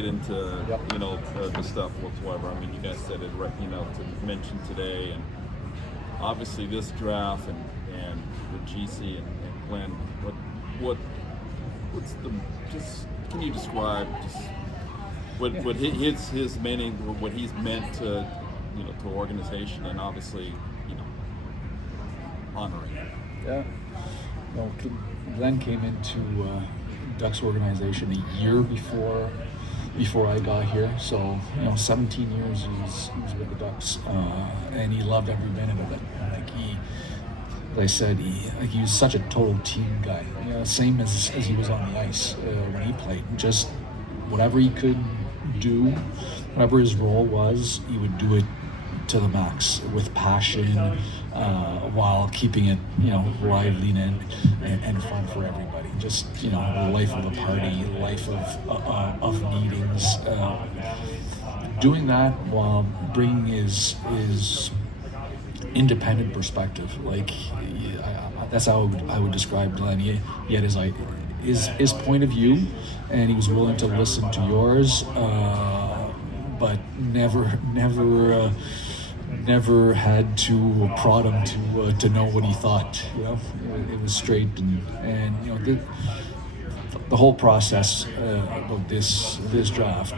get into the stuff whatsoever. I mean, you guys said it right, to mention today, and obviously this draft and with GC and Glenn. What's the just? Can you describe just what his meaning, what he's meant to to organization, and obviously honoring it? Yeah. Well, Glenn came into Ducks organization a year before I got here. So 17 years he was with the Ducks, and he loved every minute of it. Like I said, he was such a total team guy. Same as he was on the ice when he played. Just whatever he could do, whatever his role was, he would do it to the max with passion, while keeping it lively and fun for everybody. Just life of the party, life of meetings, doing that while bringing his independent perspective. That's how I would describe Glenn. He had his point of view, and he was willing to listen to yours, but never had to prod him to know what he thought. It was straight, and the whole process of this draft.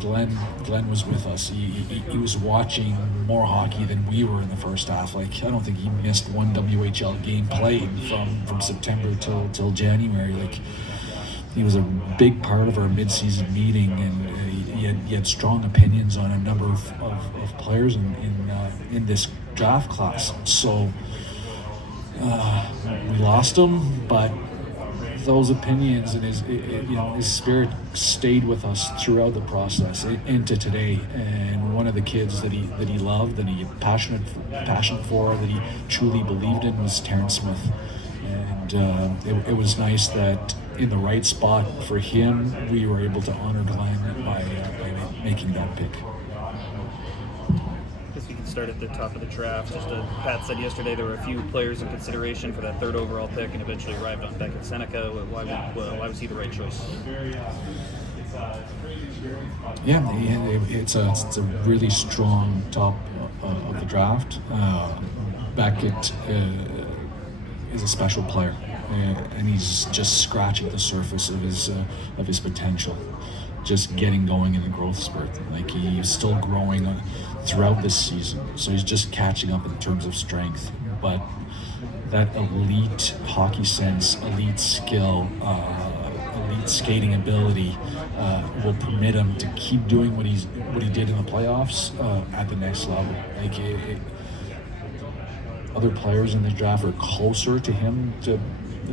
Glenn was with us. He was watching more hockey than we were in the first half. I don't think he missed one WHL game played from September till January. He was a big part of our mid-season meeting, and he had strong opinions on a number of players in this draft class. So we lost him, but those opinions and his spirit stayed with us throughout the process into today. And one of the kids that he loved, that he had passion for, that he truly believed in, was Terrence Smith. And it was nice that in the right spot for him, we were able to honor Glenn by making that pick. We can start at the top of the draft. Pat said yesterday there were a few players in consideration for that third overall pick, and eventually arrived on Beckett. Sennecke. Why was he the right choice? Yeah, it's a really strong top of the draft. Beckett is a special player, and he's just scratching the surface of his potential. Just getting going in the growth spurt. He's still growing throughout this season, so he's just catching up in terms of strength. But that elite hockey sense, elite skill, elite skating ability will permit him to keep doing what he did in the playoffs at the next level. Other players in the draft are closer to him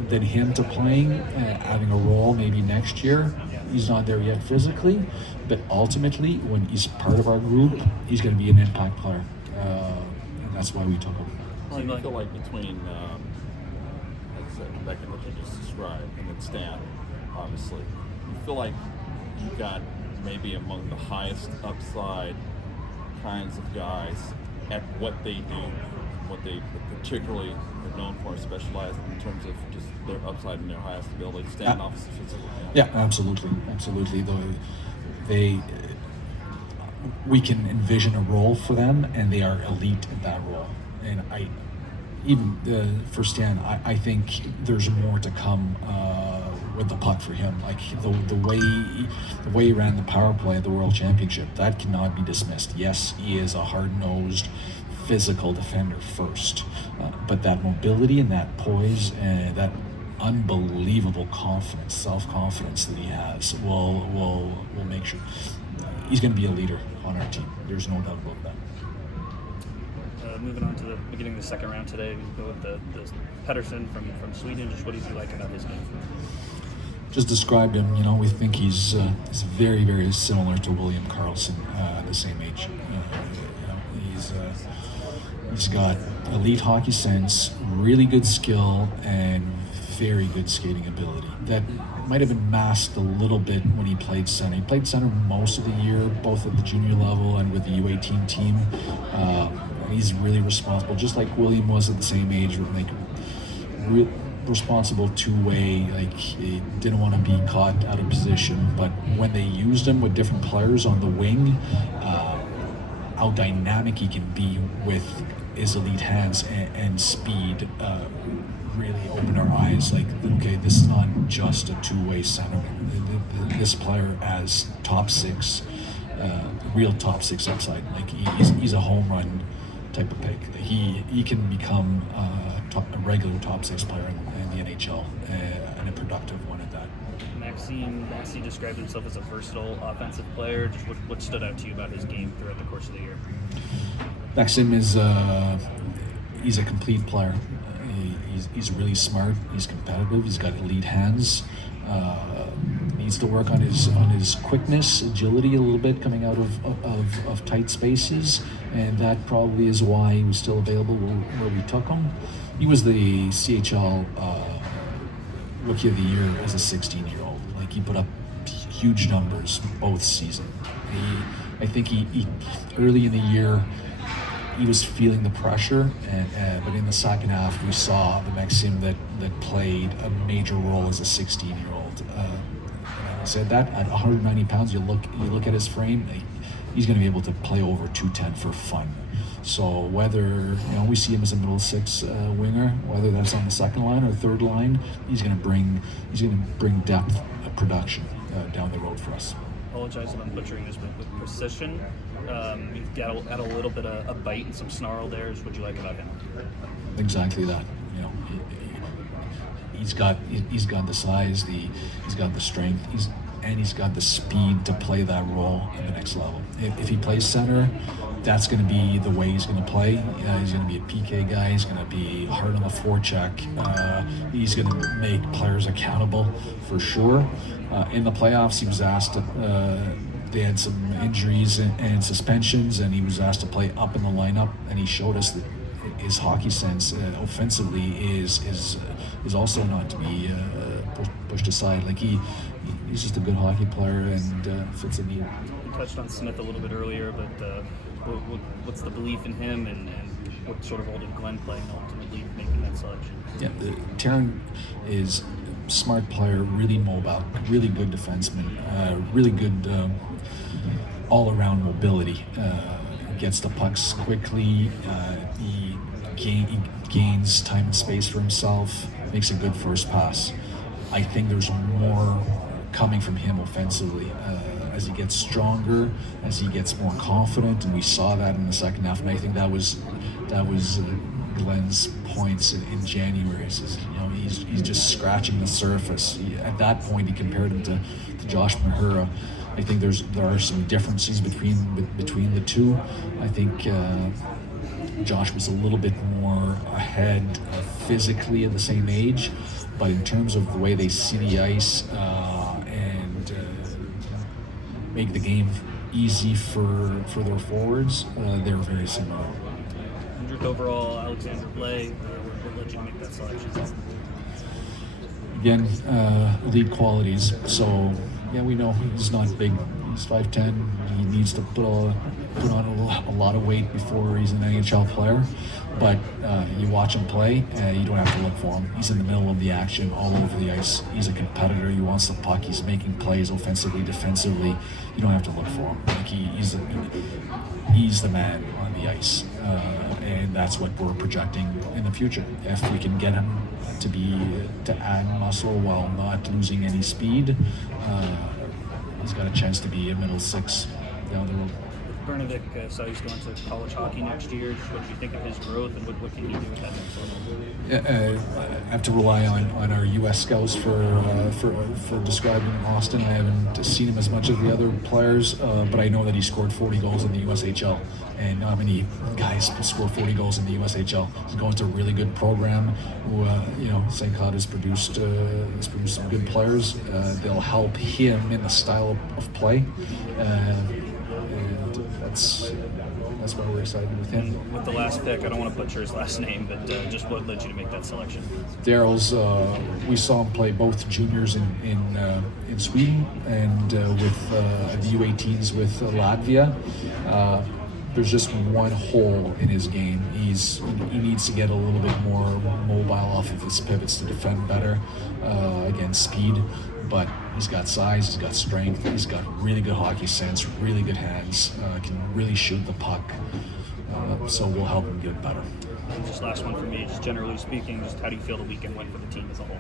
than him to playing, having a role maybe next year. He's not there yet physically, but ultimately, when he's part of our group, he's going to be an impact player, and that's why we took him. Well, I feel like between, like I said, Beckett, what you just described, and then Stan, obviously, you feel like you got maybe among the highest upside kinds of guys at what they do, what they particularly are known for, specialized in terms of just their upside and their highest ability. Stan, obviously, physically. Yeah, absolutely. We can envision a role for them, and they are elite in that role. And for Stan, I think there's more to come with the puck for him. The way he ran the power play at the World Championship, that cannot be dismissed. Yes, he is a hard-nosed, physical defender first, but that mobility and that poise and that unbelievable confidence, self-confidence that he has will make sure he's going to be a leader on our team. There's no doubt about that. Moving on to the beginning of the second round today, we go with the Pettersson from Sweden. Just what do you like about his game? Just described him. We think he's very, very similar to William Karlsson at the same age. He's got elite hockey sense, really good skill, and very good skating ability. That might have been masked a little bit when he played center. He played center most of the year, both at the junior level and with the U18 team. He's really responsible, just like William was at the same age. responsible two-way. Like, he didn't want to be caught out of position. But when they used him with different players on the wing, how dynamic he can be with his elite hands and speed really opened our eyes. Like, okay, this is not just a two-way centerman. This player has top six, real top six upside. Like, he's a home run type of pick. He can become a regular top six player in the NHL, and a productive one at that. Maxi described himself as a versatile offensive player. Just what stood out to you about his game throughout the course of the year? Maxim is he's a complete player. He's really smart. He's competitive. He's got elite hands. Needs to work on his quickness, agility a little bit coming out of tight spaces, and that probably is why he was still available where we took him. He was the CHL Rookie of the Year as a 16-year-old. Like, he put up huge numbers both seasons. I think he early in the year he was feeling the pressure, but in the second half we saw the Maxim that played a major role as a 16-year-old. I said that at 190 pounds, you look at his frame, he's going to be able to play over 210 for fun. So whether we see him as a middle six winger, whether that's on the second line or third line, he's going to bring depth of production down the road for us. Apologize if I'm butchering this, but with precision, you've got a little bit of a bite and some snarl there. What do you like about him? Exactly that. He's got the size, he's got the strength, he's got the speed to play that role at the next level. If he plays center, that's going to be the way he's going to play. He's going to be a PK guy. He's going to be hard on the forecheck. He's going to make players accountable for sure. In the playoffs, he was asked to, they had some injuries and suspensions, and he was asked to play up in the lineup, and he showed us that his hockey sense offensively is also not to be pushed aside. Like, he's just a good hockey player and fits a need. You touched on Smith a little bit earlier, but what's the belief in him, and what sort of role did Glenn play in ultimately making that selection? Yeah, Taryn is a smart player, really mobile, really good defenseman, really good all-around mobility. Gets the pucks quickly. He gains time and space for himself. Makes a good first pass. I think there's more coming from him offensively as he gets stronger, as he gets more confident, and we saw that in the second half. And I think that was Glenn's points in January. He says, he's just scratching the surface. At that point, he compared him to Josh Mahura. I think there are some differences between the two. I think Josh was a little bit more ahead physically at the same age, but in terms of the way they see the ice and make the game easy for their forwards, they're very similar. 100th overall, Alexander Blais. What led you to make that selection? Again, elite qualities. So, yeah, we know he's not big. He's 5'10". He needs to put on a lot of weight before he's an NHL player. But you watch him play, you don't have to look for him. He's in the middle of the action, all over the ice. He's a competitor. He wants the puck. He's making plays offensively, defensively. You don't have to look for him. Like, he's the man on the ice, and that's what we're projecting in the future. If we can get him to add muscle while not losing any speed, he's got a chance to be a middle six down the road. Bernadette saw he's going to college hockey next year. What do you think of his growth, and what can he do with that next level? I have to rely on our U.S. scouts for describing Austin. I haven't seen him as much as the other players, but I know that he scored 40 goals in the USHL, and not many guys score 40 goals in the USHL. He's going to a really good program. St. Cloud has produced some good players. They'll help him in the style of play. That's why we're excited with him. And with the last pick, I don't want to butcher his last name, but just what led you to make that selection? Daryl's, we saw him play both juniors in Sweden and with the U18s with Latvia. there's just one hole in his game. He needs to get a little bit more mobile off of his pivots to defend better against speed. But he's got size, he's got strength, he's got really good hockey sense, really good hands, can really shoot the puck. So we'll help him get better. And just last one for me, just generally speaking, just how do you feel the weekend went for the team as a whole?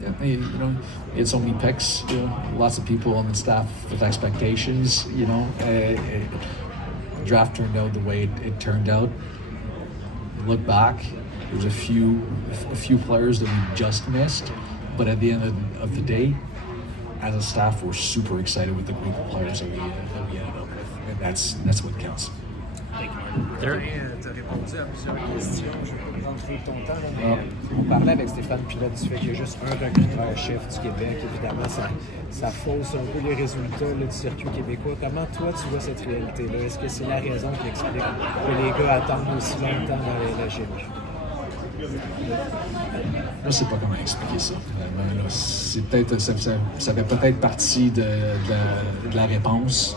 Yeah, you know, he had so many picks. You know, lots of people on the staff with expectations. You know, the draft turned out the way it turned out. You look back, there's a few players that we just missed, but at the end of the day, as a staff, we're super excited with the group of players that we ended up with, and that's what counts. Thank you, Martin. Tu as répondu à plusieurs questions. Je vais pas prendre trop de ton temps. Là, mais on parlait avec Stéphane Pilote du fait qu'il y a juste un recruteur chef du Québec. Évidemment, ça fausse un peu les résultats là, du circuit québécois. Comment toi, tu vois cette réalité-là? Est-ce que c'est la raison qui explique que les gars attendent aussi longtemps dans la GMQ? Je ne sais pas comment expliquer ça. Vraiment, là, c'est peut-être, ça fait peut-être partie de la réponse.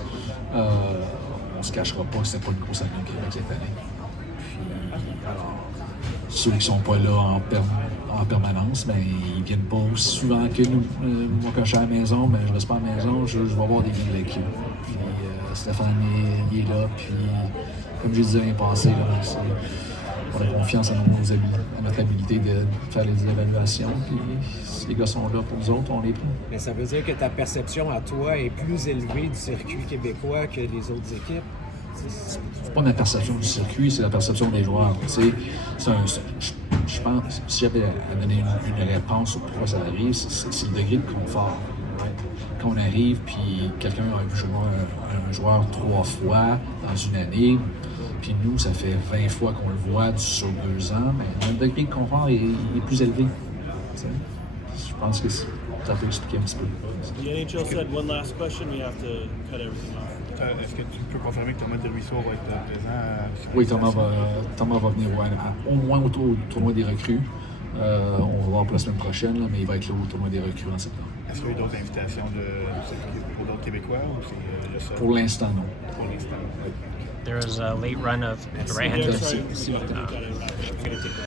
On se cachera pas que c'était pas une grosse année au Québec cette année. Puis, alors, ceux qui sont pas là en permanence, ben, ils viennent pas aussi souvent que nous. Moi, quand je suis à la maison, ben, je reste pas à la maison, je vais voir des games avec eux. Puis Stéphane, il est là. Puis, comme je disais l'année passée, là, on a confiance en notre habilité de faire les évaluations. Puis, si les gars sont là pour nous autres, on les prend. Mais ça veut dire que ta perception à toi est plus élevée du circuit québécois que les autres équipes? C'est pas ma perception du circuit, c'est la perception des joueurs. Je pense, si j'avais à donner une réponse sur pourquoi ça arrive, c'est le degré de confort. Quand on arrive, puis quelqu'un a joué un joueur 3 fois dans une année, puis nous, ça fait 20 fois qu'on le voit sur 2 ans, mais notre degré de confort est plus élevé. T'sais. Je pense que ça peut expliquer un petit peu. The NHL said one last question, we have to cut everything off. Est-ce que tu peux confirmer que Thomas Deluisseau va être présent? Oui, Thomas va venir au moins au tournoi des recrues. On va voir pour la semaine prochaine, là, mais il va être là au tournoi des recrues en septembre. Est-ce qu'il y a eu d'autres invitations pour d'autres Québécois ou c'est le seul? Pour l'instant, non. Pour l'instant. There was a late run of right-handed. Sorry, we got it.